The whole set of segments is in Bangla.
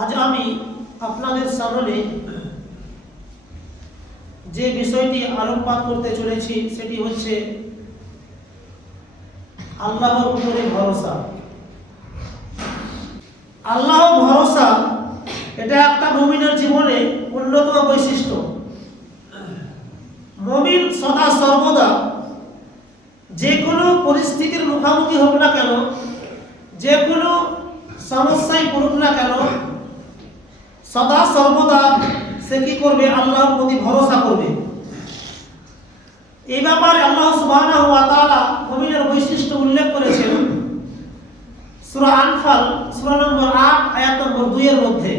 আজ আমি আপনাদের সামনে যে বিষয়টি আলোকপাত করতে চলেছি সেটি হচ্ছে আল্লাহর উপরে ভরসা। আল্লাহ ভরসা এটা একটা মুমিনের জীবনে অন্যতম বৈশিষ্ট্য। মুমিন সদা সর্বদা যে কোনো পরিস্থিতির মুখোমুখি হোক না কেন, যে কোনো সমস্যায় পড়ুক না কেন, সদা সর্বদা সে কি করবে? আল্লাহর প্রতি ভরসা করবে। এই ব্যাপারে আল্লাহ সুবহানাহু ওয়া তাআলা মুমিনের বৈশিষ্ট্য উল্লেখ করেছেন সূরা আনফাল সূরা নম্বর ৮ আয়াত নম্বর ২ এর মধ্যে,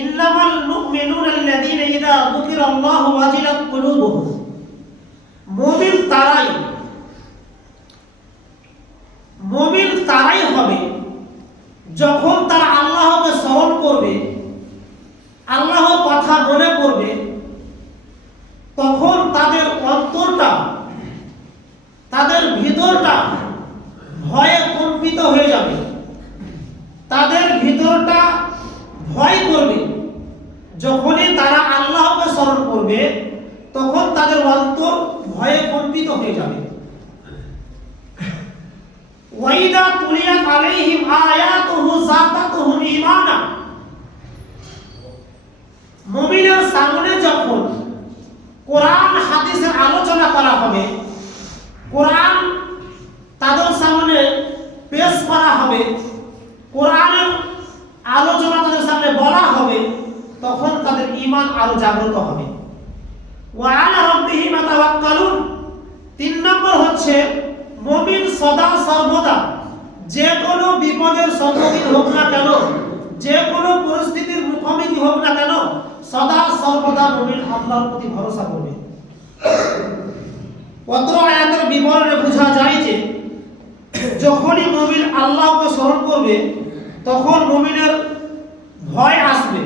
ইন্নামাল মুমিনুনা আল্লাযীনা ইযা যুকিরাল্লাহু ওয়াজিলাত কুলুবুহুম। মুমিন তারাই হবে যখন তারা আল্লাহকে স্মরণ করবে, আল্লাহর কথা মনে করবে, তখন তাদের অন্তরটা, তাদের ভিতরটা ভয়ে কম্পিত হয়ে যাবে, তাদের ভিতরটা ভয় করবে। যখনই তারা আল্লাহকে স্মরণ করবে তখন তাদের অন্তর ভয়ে কম্পিত হয়ে যাবে। ওয়াইদা তুলিয়াত আলাইহিম আয়াতুহু যাতাতুহুম ঈমানা। মুমিনের সামনে যখন কোরআন হাদিসের আলোচনা করা হবে, কোরআন তাদের সামনে পেশ করা হবে, কোরআনের আলোচনা তাদের সামনে বলা হবে, তখন তাদের ঈমান আরো জাগ্রত হবে। ওয়া আলা রাব্বিহিম ইয়াতাওয়াক্কালুন। ৩ নম্বর হচ্ছে মুমিন সদা সর্বদা যে কোনো বিপদের সম্মুখীন হোক না কেন, যে কোনো পরিস্থিতির মুখোমুখি হোক না কেন, সদা সর্বদা মুমিন আল্লাহর প্রতি ভরসা করবে। অত্র আয়াতের বিবরণে বোঝা যায় যে যখনই মুমিন আল্লাহকে স্মরণ করবে তখন মুমিনের ভয় আসবে,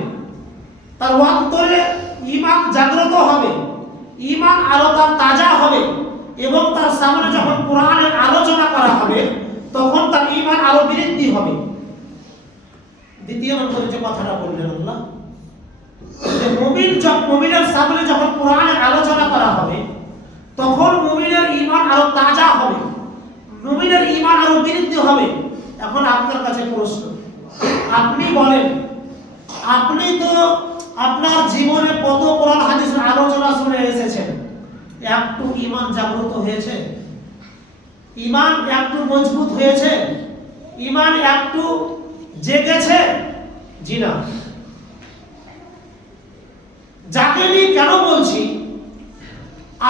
তার অন্তরে ঈমান জাগ্রত হবে, ঈমান আরো তার তাজা হবে, এবং তার সামনে যখন কোরআনের আলোচনা করা হবে তখন তার ঈমান আরো বৃদ্ধি হবে। দ্বিতীয় নম্বরে যে কথাটা বললেন আল্লাহ, যে মুমিনের সামনে যখন কোরআনের আলোচনা করা হবে তখন মুমিনের ঈমান আরো তাজা হবে, মুমিনের ঈমান আরো বৃদ্ধি হবে। এখন আপনার কাছে প্রশ্ন, আপনি বলেন, আপনি তো আপনার জীবনে কত কোরআন হাদিসের আলোচনা শুনে এসেছেন, একটু ঈমান জাগ্রত হয়েছে? ঈমান একটু মজবুত হয়েছে? ঈমান একটু জেগেছে? জি না। জাগেনি কেন বলছি?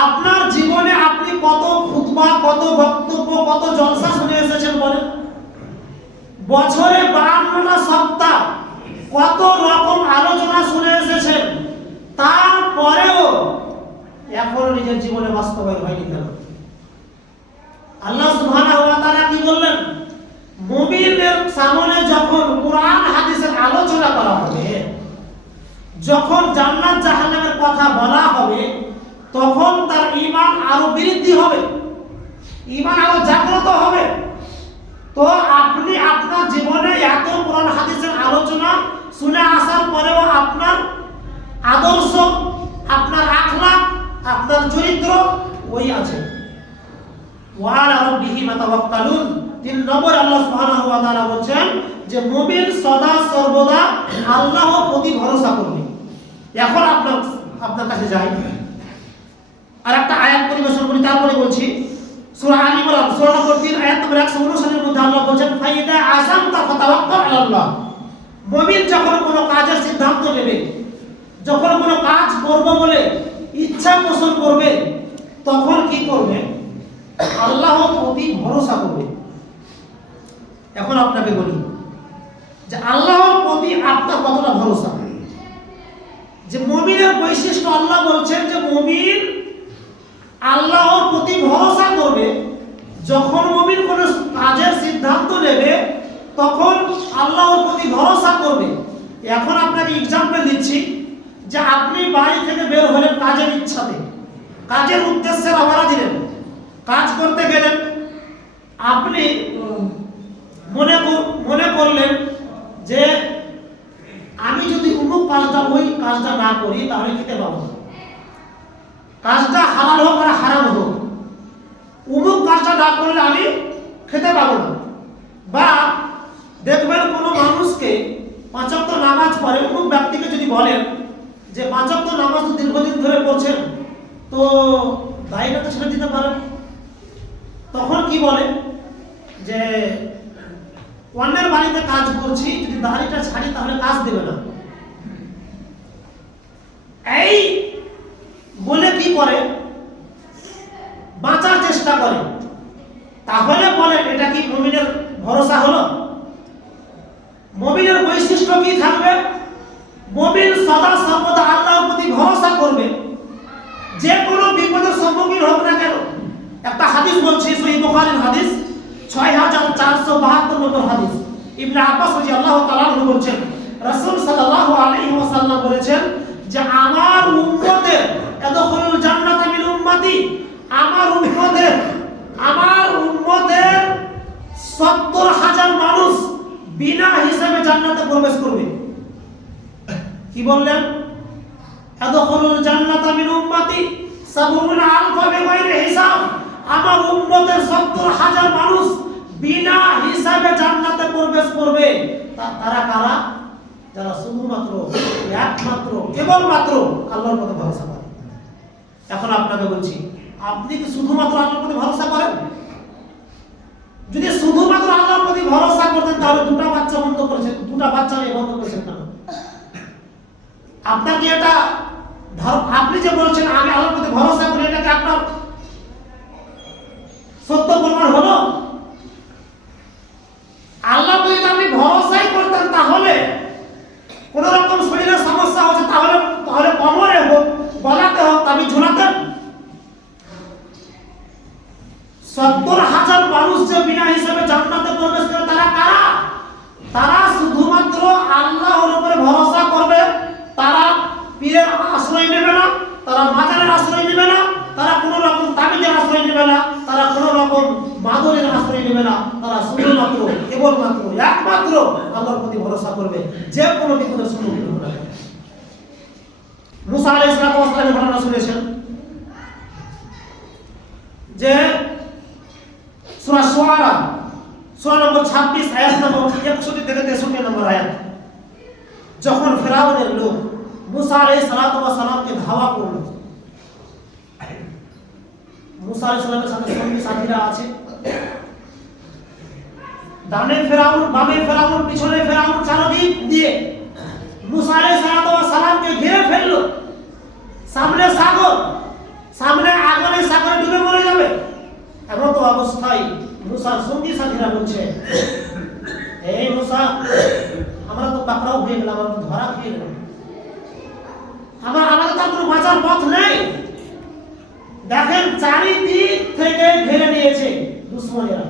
আপনার জীবনে আপনি কত খুতবা, কত বক্তব্য, কত জলসা শুনে এসেছেন বলেন? বছরে 52টা সপ্তাহ কত রকম আলোচনা শুনে এসেছেন, তারপরেও এখনো নিজের জীবনে বাস্তবায়ন হয়নি কেন? আল্লাহ সুবহানাহু ওয়া তাআলা কি বললেন? মুমিনের সামনে যখন কোরআন হাদিসের আলোচনা করা হবে, যখন জান্নাত জাহান্নামের কথা বলা হবে, তখন তার ঈমান আরো বৃদ্ধি হবে, ঈমান আরো জাগ্রত হবে। তো আপনি আপনার জীবনে এত কোরআন হাদিসের আলোচনা শুনে আসার পরেও আপনার আদর্শ, আপনার আখলাক, আপনার চরিত্র ওই আছে। ওয়া আলা রাব্বিহিম ইয়াতাওয়াক্কালুন। ৩ নম্বর আল্লাহ সুবহানাহু ওয়া তাআলা বলেন যে মুমিন সদা সর্বদা আল্লাহর প্রতি ভরসা করবে। এখন আপনার কাছে যাই, আর একটা আয়াত পরিবেশন করি, তারপরে বলছি। সূরা আল ইমরান সূরা নম্বর ৩ আয়াত নম্বর ১৫৯ এর মধ্যে আল্লাহ বলেন, ফাইদা আযামতা ফাতাওয়াক্কাল আলাল্লাহ। মুমিন যখন কোনো কাজের সিদ্ধান্ত নেবে, যখন কোনো কাজ করব বলে ইচ্ছা পোষণ করবে, তখন কি করবে? আল্লাহর প্রতি ভরসা করবে। এখন আপনাকে বলি যে আল্লাহর প্রতি আপনার কতটা ভরসা? যে মুমিনের বৈশিষ্ট্য আল্লাহ বলছেন যে মুমিন আল্লাহর প্রতি ভরসা করবে। যখন মুমিন কোনো কাজের সিদ্ধান্ত নেবে তখন আল্লাহর প্রতি ভরসা করবে। এখন আপনাকে এক্সাম্পল দিচ্ছি যে আপনি বাড়ি থেকে বের হলেন কাজের ইচ্ছাতে, কাজের উদ্দেশ্যে রওনা দিলেন, কাজ করতে গেলেন, আপনি মনে করলেন যে কাজটা না করি তাহলে খেতে পাবো না, কাজটা হালাল হোক আর হারাম হোক, অমুক কাজটা না করলে আমি খেতে পাবো না। বা দেখবেন কোনো মানুষকে 5 ওয়াক্ত নামাজ পড়ে, অমুক ব্যক্তিকে যদি বলেন যে 5 ওয়াক্ত নামাজ তো দীর্ঘদিন ধরে পড়ছেন, তো দায়িত্ব তো ছেড়ে দিতে পারেন। তখন কি বলে যে অন্যের বাড়িতে কাজ করছি, যদি দাড়িটা ছাড়ি তাহলে কাজ দেবে না। এই বলে কি করে, বাঁচার চেষ্টা করে। তাহলে বলেন এটা কি মুমিনের ভরসা হলো? মুমিনের বৈশিষ্ট্য কি থাকবে? মুমিন সদা সর্বদা আল্লাহর প্রতি ভরসা করবে, যে কোনো বিপদের সম্মুখীন হোক না কেন। একটা হাদিস বলছি, সহিহ বুখারীর হাদিস 6472 নম্বর হাদিস। ইবনে আব্বাস রাদিয়াল্লাহু তাআলা আনহু বলেছেন, রাসূল সাল্লাল্লাহু আলাইহি ওয়াসাল্লাম বলেছেন যে আমার উম্মতের ইয়াদখুলুল জান্নাতা মিন উম্মতি, আমার উম্মতের 70,000 মানুষ বিনা হিসাবে জান্নাতে প্রবেশ করবে। কি বললেন? ইয়াদখুলুল জান্নাতা মিন উম্মতি 70,000 বিগাইরি হিসাব, আমার উম্মতের 70,000 মানুষ বিনা হিসাবে জান্নাতে প্রবেশ করবে। তারা কারা? যারা শুধুমাত্র একমাত্র কেবলমাত্র আল্লাহর প্রতি ভরসা করে। এখন আপনাকে বলছি, আপনি কি শুধুমাত্র আল্লাহর প্রতি ভরসা করেন? যদি শুধুমাত্র আল্লাহর প্রতি ভরসা করতেন তাহলে দুটো বাচ্চা বন্ধ করেছেন, দুটো বাচ্চা নিয়ে বন্ধ করেছেন না। আপনাকে এটা আপনি যে বলছেন আমি আল্লাহর প্রতি ভরসা করি, এটাকে আপনার সত্য প্রমাণ হলো? আল্লাহ যদি আপনি ভরসাই করতেন তাহলে কোন রকম শরীরের সমস্যা হচ্ছে তাহলে কোমরে হোক, গলাতে হোক, আপনি ঝুলাতেন? 70,000 মানুষ যে বিনা হিসাবে জান্নাতে প্রবেশ করে, তারা কারা? তারা শুধুমাত্র আল্লাহর উপরে ভরসা করবে। তারা পীরের আশ্রয় নেবে না, তারা মাজারের আশ্রয় নেবে না, তারা কোনো রকম তাবিজের আশ্রয় নেবে না, তারা কোনো রকম মাদরের আশ্রয় নেবে না। তারা শুধুমাত্র কেবলমাত্র একমাত্র আল্লাহর প্রতি ভরসা করবে, যে কোনো বিপদের সম্মুখীন হবে না। মুসা আলাইহিস সালামের ঘটনা শুনেছেন যে সূরা শুআরা সূরা নম্বর 26 আয়াত নম্বর 61 থেকে 63 নম্বর আয়াত। যখন ফিরাউনের লোক মুসা আলাইহিস সালামকে ধাওয়া করলো, মুসা আলাইহিস সালামের সাথে সঙ্গী সাথীরা আছে, ডানে ফিরাউন, বামে ফিরাউন, পিছনে ফিরাউন, চারদিক দিয়ে মুসা আলাইহিস সালামকে ঘিরে ফেললো। সামনে সাগর, সামনে আগুনে সাগরে ডুবে মরে যাবে। এমন তো অবস্থায় মুসার সঙ্গী সাথীরা বলছে, এই মুসা, আমরা তো পাকড়াও হয়ে গেলাম, আমরা তো ধরা খেয়ে গেলাম, আমাদের তো কোনো বাঁচার পথ নেই। দেখেন চারিদিক থেকে ঘিরে নিয়েছে দুশমনেরা।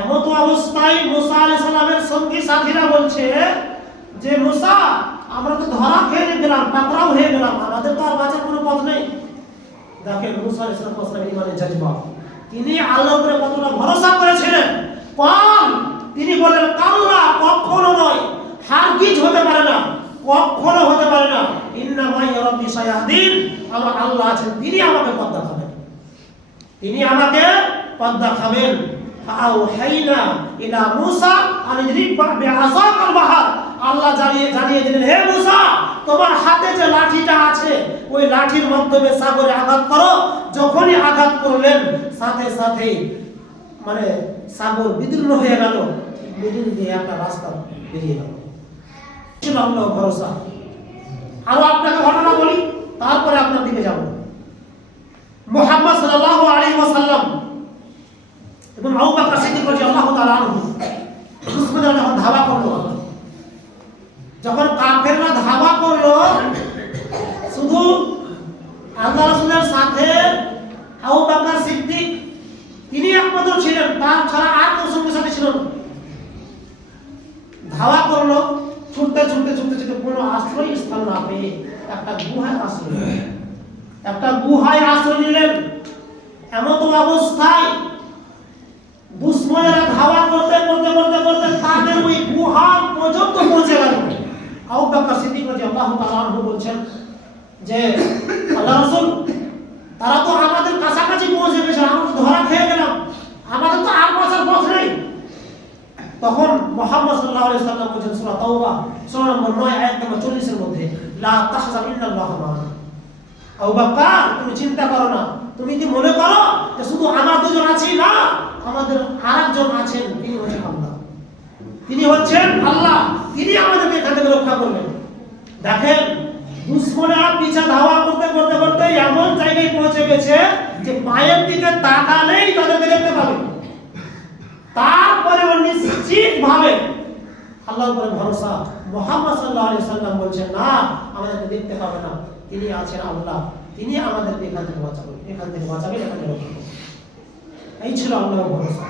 এমন তো অবস্থায় মুসা আলাইহিস সালামের সঙ্গী সাথীরা বলছে যে মুসা, আমরা তো ধরা খেয়ে গেলাম, পাকড়াও হয়ে গেলাম, আমাদের তো আর বাঁচার কোনো পথ নেই। দেখেন মুসা আলাইহিস সালামের ঈমানের জজবা, তিনি আল্লাহর উপরে কতটা ভরসা করেছিলেন। তিনি বলেন, কাল্লা, কখনো নয়, হারগিজ হতে পারে না, কখনো হতে পারে না, ইন্নামা ইয়ারাব্বি সায়াহদিন, আমার আল্লাহ আছেন, তিনি আমাকে পথ দেখাবেন, তিনি আমাকে পথ দেখাবেন। ফাআওহাইনা ইলা মূসা আন ইদরিব বিআসাকাল বাহর, আল্লাহ জানিয়ে দিলেন, হে মূসা, তোমার হাতে যে লাঠিটা আছে ওই লাঠির মাধ্যমে সাগরে আঘাত করো। যখনই আঘাত করলেন সাথে সাথে মানে সাগর বিদীর্ণ হয়ে গেল, মিডিল দিয়ে একটা রাস্তা বেরিয়ে গেল। ছিল আল্লাহ ভরসা। আরো আপনাকে ঘটনা বলি, তারপরে আপনার দিকে যাব। মুহাম্মদ সাল্লাল্লাহু আলাইহি ওয়াসাল্লাম এবং আবু বকর সিদ্দিক রাদিয়াল্লাহু তাআলা আনহু দুশমনরা যখন ধাওয়া করলো, যখন কাফেররা ধাওয়া করলো, শুধু আল্লাহ রাসূলের সাথে আবু বকর সিদ্দিক তিনি একমাত্র ছিলেন, তার ছাড়া আর কেউ সঙ্গে সাথে ছিল না। ধাওয়া করলো, ছুটতে ছুটতে ছুটতে ছুটতে কোনো আশ্রয় স্থান না পেয়ে একটা গুহায় আশ্রয় নিলেন। এমন তো অবস্থায় দুশমনেরা ধাওয়া করতে করতে করতে করতে তাদের ওই গুহা পর্যন্ত পৌঁছে গেল। আবু বকর সিদ্দিক রাদিয়াল্লাহু তাআলা আনহু বলছেন যে আল্লাহ রাসূল তারা তো আমাদের কাছাকাছি পৌঁছে গেছে, আমরা তো ধরা খেয়ে গেলাম, আমাদের তো আর বাঁচার পথ নেই। তখন মুহাম্মদ সাল্লাল্লাহু আলাইহি ওয়াসাল্লাম বলেছেন সূরা তাওবা সূরা নম্বর 9 আয়াত নম্বর 40 এর মধ্যে, লা তাহজান ইন্নাল্লাহু মা'ানা। আবু বকর তুমি চিন্তা করো না, তুমি কি মনে করো যে শুধু আমরা দুজন আছি? না, আমাদের আরেকজন আছেন, তিনি হচ্ছেন আল্লাহ। তিনি হচ্ছেন আল্লাহ, তিনি আমাদেরকে এখান থেকে রক্ষা করবেন। দেখেন দুশমনেরা পিছা ধাওয়া করতে করতে করতে এমন জায়গায় পৌঁছে গেছে যে পায়ের দিকে তাকালেই তাদেরকে দেখতে পাবে। তারপরে নিশ্চিত ভাবে আল্লাহর উপরে ভরসা। মুহাম্মদ সাল্লাল্লাহু আলাইহি ওয়াসাল্লাম বলছেন না, আমাদেরকে দেখতে পাবে না, তিনি আছেন আল্লাহ, তিনি আমাদেরকে এখান থেকে বাঁচাবেন, এখান থেকে বাঁচাবেন, এখান থেকে রক্ষা করবেন। এই ছিল আল্লাহর ভরসা।